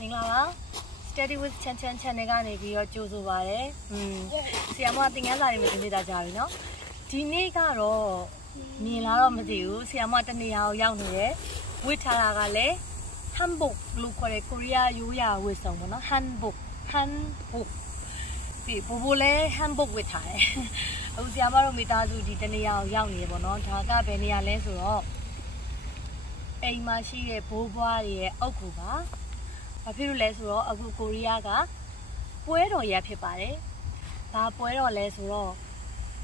မင်္ဂလာပါ Study with Chan Chan Channel ကနေပြီးတော့ကြိုဆိုပါရစေဆရာမသင်ခန်းစာတွေမတင်ပြတာကြပြီเนาะဒီနေ့ကတော့မြင်လာတော့မသိဘူးဆရာမတနေရာကိုရောက်နေတယ်ဝတ်ထားတာကလည်း hanbok လို့ခေါ်တဲ့ကိုရီးယားရိုးရာဝတ်စုံပေါ့နော် hanbok ဒီဘိုးဘိုလည်း hanbok ဝတ်ထားတယ်အခုဆရာမတို့မိသားစုဒီတနေရာကိုရောက်နေတယ်ပေါ့နော်ဒါကဘယ်နေရာလဲဆိုတော့အိမ်မှာရှိတဲ့ဘိုးဘွားတွေရဲ့အုတ်ကူပါဘာဖြစ်လို့လဲဆိုတော့အခုကိုရီးယားကပွဲတော်ရက်ဖြစ်ပါတယ်။ဘာပွဲတော်လဲဆိုတော့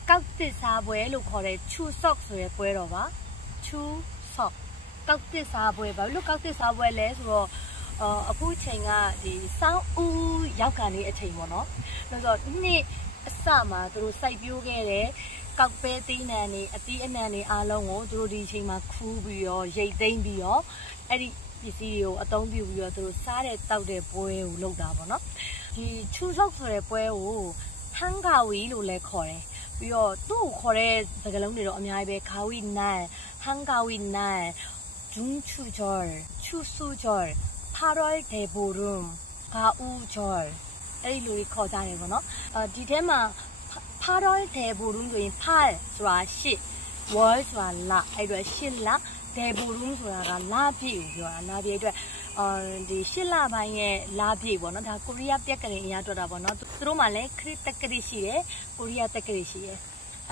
ကောက်တစ်စားပွဲလို့ခေါ်တဲ့ချူဆော့ဆိုတဲ့ပွဲတော်ပါ။ချူဆော့ကောက်တစ်စားပွဲဘာလို့ကောက်တစ်စားပွဲလဲဆိုတော့အခုချိန်ကဒီစောင်းဦးရောက်ကန်နေအချိန်ပေါ့နော်။ဆိုတော့နေ့အစမှာသူတို့စိုက်ပျိုးခဲ့တဲ့ကောက်ပဲသီးနှံတွေအသီးအနှံတွေအားလုံးကိုသူတို့ဒီအချိန်မှာခူးပြီးတော့ရိတ်သိမ်းပြီးတော့အဲ့ဒီပစ္စည်းတွေကိုအသုံးပြုပြီးတော့သူတို့စားတဲ့တောက်တဲ့ပွဲကိုလုပ်တာပေါ့နော်ဒီချူဆော့ဆိုတဲ့ပွဲကိုဟန်ဂါဝီလို့လည်းခေါ်တယ်ပြီးတော့သူ့ကိုခေါ်တဲ့စကားလုံးတွေတော့အများကြီးပဲဂါဝီနန်ဟန်ဂါဝီနန်ဂျုံချူဂျော်ချူဆူဂျော်ဖာရိုဒေဘိုရုံဂါဦးဂျော်အဲ့ဒီလိုခေါ်ကြတယ်ပေါ့နော်ဒီထဲမှာဖာရိုဒေဘိုရုံဆိုရင်ဖာဆိုတာရှစ်ဝေါ်ဆိုတာလာအဲ့တော့ရှစ်လာဒေဘိုရုံဆိုတာကလာပြည့်ကိုပြောတာလာပြည့်အတွက်ဒီရှစ်လပိုင်းရဲ့လာပြည့်ပေါ့နော်ဒါကိုရီးယားပြက်ကလေးအရာတွေ့တာပေါ့နော်သူတို့မှလည်းခရစ်တက်ကလေးရှိတယ်ကိုရီးယားတက်ကလေးရှိတယ်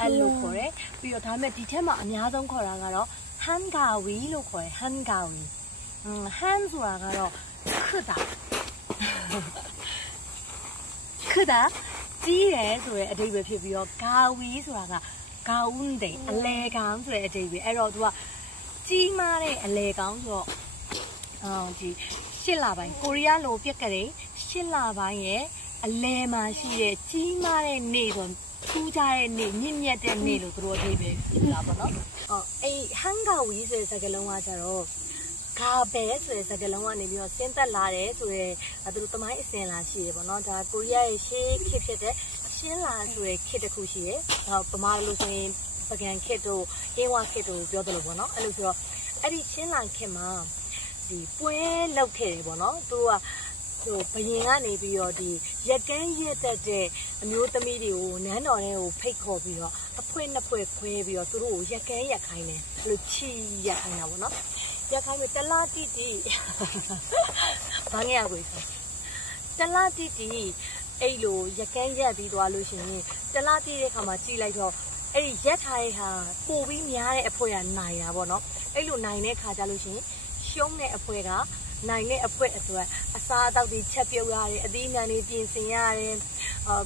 အဲ့လိုခေါ်တယ်ပြီးတော့ဒါပေမဲ့ဒီထဲမှာအများဆုံးခေါ်တာကတော့ဟန်ဂါဝီလို့ခေါ်တယ်ဟန်ဂါဝီဟန်ဆိုတာကတော့ခဒါကြီးတယ်ဆိုတဲ့အဓိပ္ပာယ်ဖြစ်ပြီးတော့ဂါဝီဆိုတာကဂါဝန်းတဲ့အလဲကောင်ဆိုတဲ့အဓိပ္ပာယ်အဲ့တော့သူကကြီးမားတဲ့အလဲကောင်းဆိုတော့ဒီရှစ်လပိုင်းကိုရီးယားလိုပြက်ကလေးရှစ်လပိုင်းရဲ့အလဲမှာရှိတဲ့ကြီးမားတဲ့နေ့ဆိုထူးခြားတဲ့နေ့မြင့်မြတ်တဲ့နေ့လို့သူတို့အဓိပ္ပာယ်ဖြစ်တာပေါ့နော်အဲ့ဟန်ဂါဝီဆိုတဲ့စကားလုံးကကြတော့ဂါဘဲဆိုတဲ့စကားလုံးကနေပြီးတော့ဆင်းသက်လာတယ်ဆိုတဲ့သူတို့တမိုင်းအစဉ်လာရှိတယ်ပေါ့နော်ဒါကိုရီးယားရဲ့ရှေးခေတ်ဖြစ်တဲ့ရှင်းလာဆိုတဲ့ခေတ်တစ်ခုရှိတယ်ပမာလို့ဆိုရင်ပကံခေတ်တို့အင်းဝခေတ်တို့ပြောသလိုပေါ့နော်အဲ့လိုဆိုတော့အဲ့ဒီရှင်းလာခေတ်မှာဒီပွဲလောက်ခဲ့တယ်ပေါ့နော်သူကဘယင်ကနေပြီးတော့ဒီရက်ကန်းရက်တက်တဲ့အမျိုးသမီးတွေကိုနန်းတော်ထဲကိုဖိတ်ခေါ်ပြီးတော့အဖွဲနှစ်ဖွဲခွဲပြီးတော့သူတို့ကိုရက်ကန်းရက်ခိုင်းတယ်အဲ့လိုချီရက်ခိုင်းတာပေါ့နော်ရက်ခိုင်းပြီးတလားတိတိဘာငယ်ရကိုတလားတိတိအဲ့လိုရက်ကန်းရက်ပြီးသွားလို့ရှိရင်တလားတိတဲ့ခါမှာကြည်လိုက်တော့အဲ့ဒီရက်ထားတဲ့ဟာပို့ပြီးများတဲ့အဖွဲကနိုင်တာပေါ့နော်အဲ့လိုနိုင်တဲ့ခါကြလို့ရှိရင်ရှုံးတဲ့အဖွဲကနိုင်တဲ့အဖွဲအတွက်အစားအသောက်တွေချက်ပြုတ်ရတယ်အသီးအနှံတွေပြင်ဆင်ရတယ်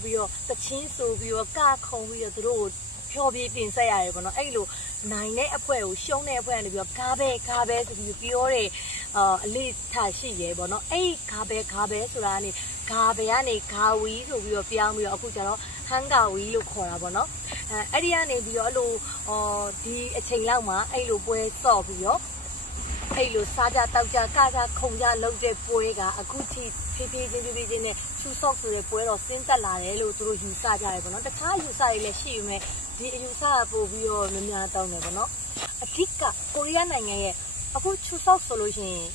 ပြီးတော့တချင်းဆိုပြီးတော့ကခုံပြီးတော့သူတို့ကိုဖြောပြပြင်ဆက်ရတယ်ပေါ့နော်အဲ့လိုနိုင်တဲ့အဖွဲကိုရှုံးတဲ့အဖွဲကနေပြီးတော့ဂါဘဲဆိုပြီးပြောတဲ့အလေးထားရှိရဲပေါ့နော်အဲ့ဂါဘဲဆိုတာကနေဂါဘဲကနေဂါဝီဆိုပြီးတော့ပြောင်းပြီးတော့အခုကျတော့ဟန်ဂါဝီလို့ခေါ်တာပေါ့နော်အဲ့ဒီကနေပြီးတော့အဲ့လိုဒီအချိန်လောက်မှာအဲ့လိုပွဲစော့ပြီးတော့အဲ့လိုစားကြတောက်ကြကကြခုံကြလုံးတဲ့ပွဲကအခုထိဖြည်းဖြည်းချင်းနဲ့ချူဆော့ဆိုတဲ့ပွဲတော့ဆင်းသက်လာတယ်လို့သူတို့ယူဆကြတယ်ပေါ့နော်တခြားယူဆတွေလည်းရှိပေမဲ့ဒီအယူဆကပို့ပြီးတော့များတောင်းတယ်ပေါ့နော်အဓိကကိုရီးယားနိုင်ငံရဲ့အခုချူဆော့ဆိုလို့ရှိရင်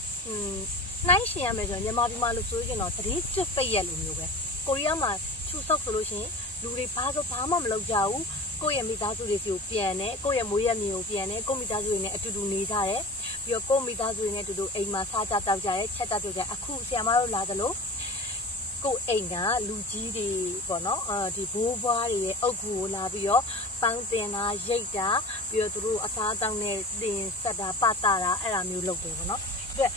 နှိုင်းရှင်ရမယ်ဆိုရင်မြန်မာပြည်မှာလို့ဆိုရင်တော့တတိကျပိတ်ရက်လိုမျိုးပဲကိုရီးယားမှာချူဆော့ဆိုလို့ရှိရင်လူတွေဘာမှမလုပ်ကြဘူးကိုယ့်ရဲ့မိသားစုတွေစီကိုပြန်တယ်ကိုယ့်ရဲ့မွေးရမြေကိုပြန်တယ်ကိုယ့်မိသားစုတွေနဲ့အတူတူနေကြတယ်ပြီးတော့ကိုယ့်မိသားစုတွေနဲ့အတူတူအိမ်မှာစားကြတောက်ကြတယ်ချက်ကြပြုတ်ကြအခုဆရာမတို့လာသလိုကိုယ့်အိမ်ကလူကြီးတွေပေါ့နော်ဒီဘိုးဘွားတွေရဲ့အုတ်ကူကိုလာပြီးတော့ပန်းတင်တာရိတ်တာပြီးတော့သူတို့အစားအသောက်နဲ့တင်ဆက်တာပတာတာအဲ့ဒါမျိုးလုပ်တယ်ပေါ့နော်အဲ့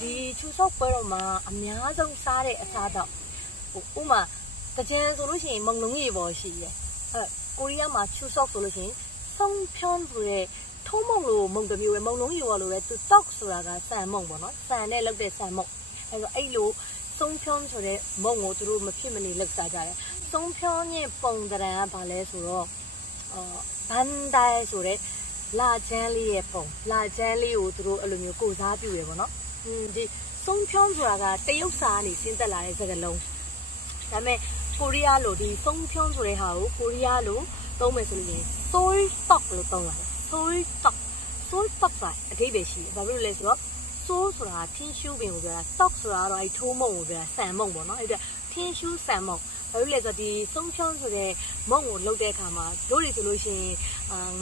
ဒီချူဆော့ပွဲတော်မှာအများဆုံးစားတဲ့အစားအသောက်ဥမာတကြံဆိုလို့ရှိရင်မုံလုံးရေပေါ်ရှိတယ်ကိုရီးယားမှာချူဆော့ဆိုလို့ရှိရင်ဆုံဖြောင်းဆိုတဲ့ထုံးမုံလိုမုံတစ်မျိုးပဲမုံလုံးရေပေါ်လိုပဲသူတောက်ဆိုတာကဆန်မုံပေါ့နော်ဆန်နဲ့လုပ်တဲ့ဆန်မုံအဲ့လိုဆုံဖြောင်းဆိုတဲ့မုံကိုသူတို့မဖြစ်မနေလုပ်စားကြတယ်ဆုံဖြောင်းရဲ့ပုံသဏ္ဍာန်ကဘာလဲဆိုတော့ဘန်ဒိုင်ဆိုတဲ့လာချမ်းလေးရဲ့ပုံလာချမ်းလေးကိုသူတို့အဲ့လိုမျိုးကိုစားပြုရပေါ့နော်ဒီဆုံဖြောင်းဆိုတာကတရုတ်စာကနေဆင်းသက်လာတဲ့စကားလုံးဒါပေမဲ့ကိုရီးယားလိုဒီဆုံဖြောင်းဆိုတဲ့ဟာကိုကိုရီးယားလိုသုံးမယ်ဆိုရင် soy stock လို့သုံးရတယ်soy stock ကအဓိပ္ပာယ်ရှိတယ်ဘာဖြစ်လို့လဲဆိုတော့ soy 소소라틴슈빈ကိုပြောတာ떡ဆိုတာတော့အဲ့ထိုးမုံကိုပြောတာဆန်မုံပေါ့နော်အဲ့ဒါထင်းရှူးဆန်မုံဘာလို့လဲဆိုတော့ဒီဆုံးဖြောင်းဆိုတဲ့မုံကိုလုပ်တဲ့အခါမှာတို့တွေဆိုလို့ရှိရင်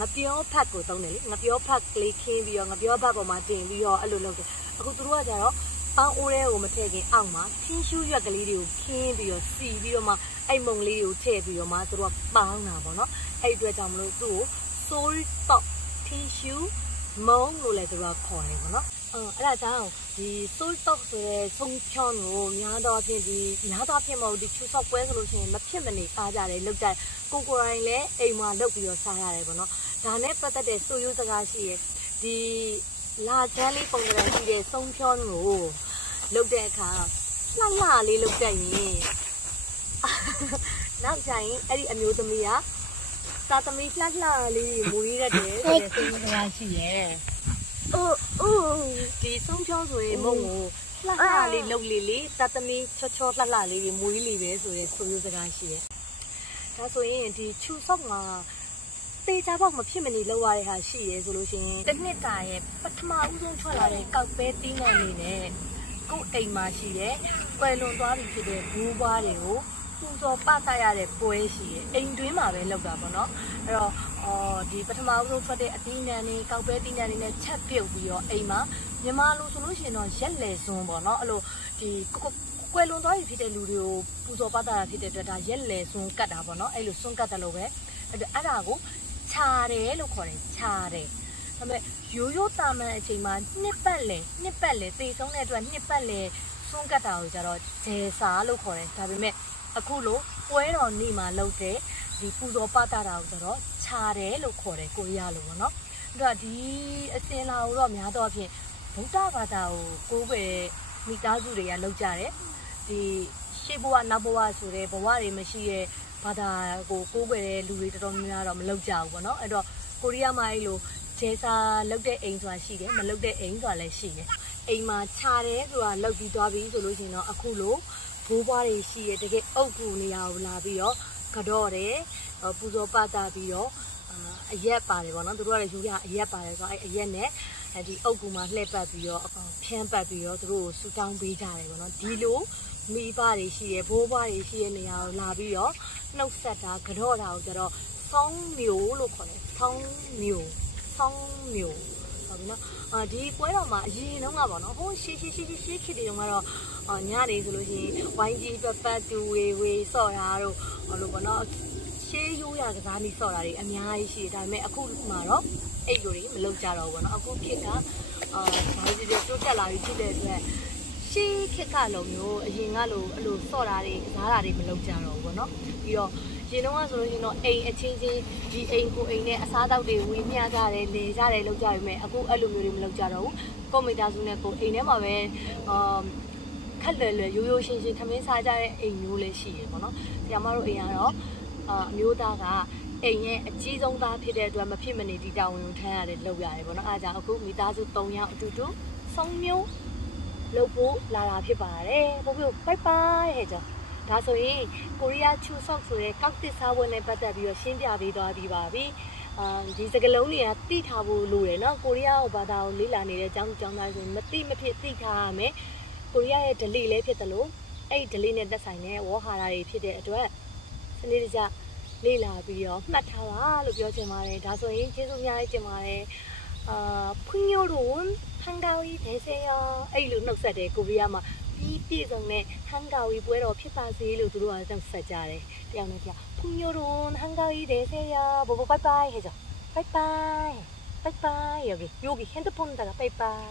ငပြောဖတ်ကိုသုံးတယ်လေငပြောဖတ်ကလေးခင်းပြီးတော့ငပြောဖတ်ပေါ်မှာတင်ပြီးတော့အဲ့လိုလုပ်တယ်အခုသူတို့ကကြတော့ပေါင်းအိုးတွေကိုမထည့်ခင်အောက်မှာထင်းရှူးရွက်ကလေးတွေကိုခင်းပြီးတော့စီပြီးတော့မှအဲ့မုံလေးတွေကိုထည့်ပြီးတော့မှသူတို့ကပေါင်းတာပေါ့နော်အဲ့အတွက်ကြောင့်မလို့သူ့ကို soul top ထင်းရှူးမုံလို့လည်းသူတို့ကခေါ်တယ်ပေါ့နော်အဲ့ဒါကြောင့်ဒီ soul top ဆိုတဲ့ဆုံးဖြောင်းကိုများတော့အဖြစ်မဟုတ်ဒီချူဆော့ပွဲဆိုလို့ရှိရင်မဖြစ်မနေစားကြတယ်လောက်ကြကိုကိုရိုင်းလည်းအိမ်မှာလုပ်ပြီးတော့စားရတယ်ပေါ့နော်ဒါနဲ့ပတ်သက်တဲ့ဆိုရိုးစကားရှိရဲ့ဒီလာချမ်းလေးပုံစံရှိတဲ့ဆုံးဖြောင်းကိုလုပ်တဲ့အခါလှလေးလုပ်တတ်ရင်နောက်ကျရင်အဲ့ဒီအမျိုးသမီးကသာသမီလှလေးမူရရတယ်ဆိုတဲ့ဆိုရိုးစကားရှိရဲ့ဒီဆုံးဖြောင်းဆိုရင်မုံကိုလှလေးလုပ်လေသာသမီချောလှလေးမူရလေးပဲဆိုတဲ့ဆိုရိုးစကားရှိရဲ့ဒါဆိုရင်ဒီချူဆော့မှာတေချာပေါက်မဖြစ်မနေလောက်ရတဲ့ဟာရှိရဲဆိုလို့ရှိရင်တစ်နှစ်တာရဲ့ပထမဦးဆုံးထွက်လာတဲ့ကောက်ပဲတီးနှံနေနဲ့ကိုယ်အိမ်မှာရှိတဲ့ကွယ်လွန်သွားပြီဖြစ်တဲ့ဘူးပွားတွေကိုပူဇော်ပသရတဲ့ပွဲရှိရဲအိမ်တွင်းမှာပဲလောက်တာပေါ့နော်အဲ့တော့ဒီပထမဦးဆုံးထွက်တဲ့အတီးနှံတွေကောက်ပဲတီးနှံတွေနဲ့ချက်ပြုတ်ပြီးတော့အိမ်မှာမြန်မာလူဆိုလို့ရှိရင်တော့ရက်လေစွန်းပေါ့နော်အဲ့လိုဒီကွယ်လွန်သွားပြီဖြစ်တဲ့လူတွေကိုပူဇော်ပသရဖြစ်တဲ့အတွက်ဒါရက်လေစွန်းကတ်တာပေါ့နော်အဲ့လိုစွန်းကတ်တယ်လို့ပဲအဲ့ဒါကိုခြာတယ်လို့ခေါ်တယ်ခြာတယ်ဒါပေမဲ့ရိုးတာမှန်အချိန်မှာနှစ်ပတ်လေတေဆုံးတဲ့အတွက်နှစ်ပတ်လေစွန့်ကတ်တာကိုကြတော့ဂျယ်စာလို့ခေါ်တယ်ဒါပေမဲ့အခုလိုပွဲတော်နေ့မှာလုပ်တဲ့ဒီပူဇော်ပသတာကိုကြတော့ခြာတယ်လို့ခေါ်တယ်ကိုရလို့ပေါ့နော်အဲ့တော့ဒီအစင်လာကိုတော့များတော့အဖြစ်ဗုဒ္ဓဘာသာကိုကိုးကွယ်မိသားစုတွေကလုပ်ကြတယ်ဒီရှေးဘဝနောက်ဘဝဆိုတဲ့ဘဝတွေမရှိတဲ့ဘာသာကိုကိုးကွယ်တဲ့လူတွေတော်တော်များများတော့မလုပ်ကြဘူးပေါ့နော်အဲ့တော့ကိုရီးယားမှာအဲ့လိုဂျေစာလုပ်တဲ့အိမ်ဆိုတာရှိတယ်မလုပ်တဲ့အိမ်ဆိုတာလည်းရှိတယ်အိမ်မှာခြာတယ်ဆိုတာလုပ်ပြီးသွားပြီဆိုလို့ရှိရင်တော့အခုလိုဘိုးဘွားတွေရှိရတကယ်အုပ်ကူနေရာကိုလာပြီးတော့ကတော့တယ်ပူဇော်ပသပြီးတော့အရက်ပါတယ်ပေါ့နော်သူတို့ကလည်းယူရအရက်ပါတယ်ဆိုတော့အဲ့အရက်နဲ့ဒီအုပ်ကူမှာလှည့်ပတ်ပြီးတော့ဖြန်းပတ်ပြီးတော့သူတို့ကိုဆူတောင်းပေးကြတယ်ပေါ့နော်ဒီလိုမိဘတွေရှိရဘိုးဘွားတွေရှိရနေရာကိုလာပြီးတော့နှုတ်ဆက်တာကြော့တာကိုကျတော့ဆောင်းမျိုးလို့ခေါ်တယ်ဆောင်းမျိုးဟုတ်ပြီနော်ဒီပွဲတော်မှာအရင်တုန်းကပေါ့နော်ဟိုရှေးခေတ်တွေတုန်းကတော့ညနေဆိုလို့ရှိရင်ဝိုင်းကြီးပတ်တူဝေဆော့တာတို့ဟိုလိုပေါ့နော်ရှေးရိုးရကစားနေဆော့တာတွေအများကြီးရှိတယ်ဒါပေမဲ့အခုမှတော့အဲ့လိုတွေမလုပ်ကြတော့ဘူးပေါ့နော်အခုခေတ်ကဘာလို့ဒီတိုးတက်လာပြီးဖြစ်တဲ့အတွက်ရှေးခေတ်ကလိုမျိုးအရင်ကလိုအဲ့လိုဆော့တာတွေကစားတာတွေမလုပ်ကြတော့ဘူးပေါ့နော်ပြီးတော့ရင်တော့ဆိုလို့ရှိရင်တော့အိမ်အချင်းချင်းဒီအိမ်ကိုအိမ်နဲ့အစားအသောက်တွေဝေမျှကြတယ်လေကြတယ်လုပ်ကြပြီမဲ့အခုအဲ့လိုမျိုးတွေမလုပ်ကြတော့ဘူးကွန်ပျူတာစုနဲ့ကိုအိမ်ထဲမှာပဲခက်လွယ်ရိုးရှင်းထမင်းစားကြတဲ့အိမ်မျိုးလည်းရှိရပေါ့နော်ဆရာမတို့အိမ်ကတော့အမျိုးသားကအိမ်ရဲ့အကြီးဆုံးသားဖြစ်တဲ့အတွက်မဖြစ်မနေဒီတာဝန်ကိုထမ်းရတယ်လုပ်ရတယ်ပေါ့နော်အဲဒါကြောင့်အခုမိသားစု3ယောက်အတူတူဆုံးမျိုးလုပ်ဖို့လာတာဖြစ်ပါတယ်ပို့ပို့ဘိုင်ဘိုင်ဟဲ့ကြောဒါဆိုရင်ကိုရီးယားချူဆော့ဆိုတဲ့ကောက်တစ်စားပွဲနဲ့ပတ်သက်ပြီးတော့ရှင်းပြပေးသွားပြီးပါပြီဒီစကလုံးတွေကတိထားဖို့လိုတယ်နော်ကိုရီးယားဘာသာကိုလေ့လာနေတဲ့အကြောင်းသားဆိုရင်မဖြစ်သိထားရမယ်ကိုရီးယားရဲ့ delay လည်းဖြစ်တယ်လို့အဲ့ delay နဲ့သက်ဆိုင်တဲ့ဝေါ်ဟာရတွေဖြစ်တဲ့အတွက်စနစ်တကျလေ့လာပြီးတော့မှတ်ထားပါလို့ပြောချင်ပါတယ်ဒါဆိုရင်ကျေးဇူးများကြီးတင်ပါတယ်푸뇨로운 한가위 되세요အဲ့လိုနှုတ်ဆက်တယ်ကိုရီးယားမှာပြီးပြည့်စုံတဲ့ဟန်ကာဝီပွဲတော်ဖြစ်ပါစေလို့သူတို့ကနှုတ်ဆက်ကြတယ်တယောက်နဲ့တယောက်푸뇨로운 한가위 되세요 보보 빠이빠이 해줘 빠이빠이 여기 핸드폰에다가 빠이빠이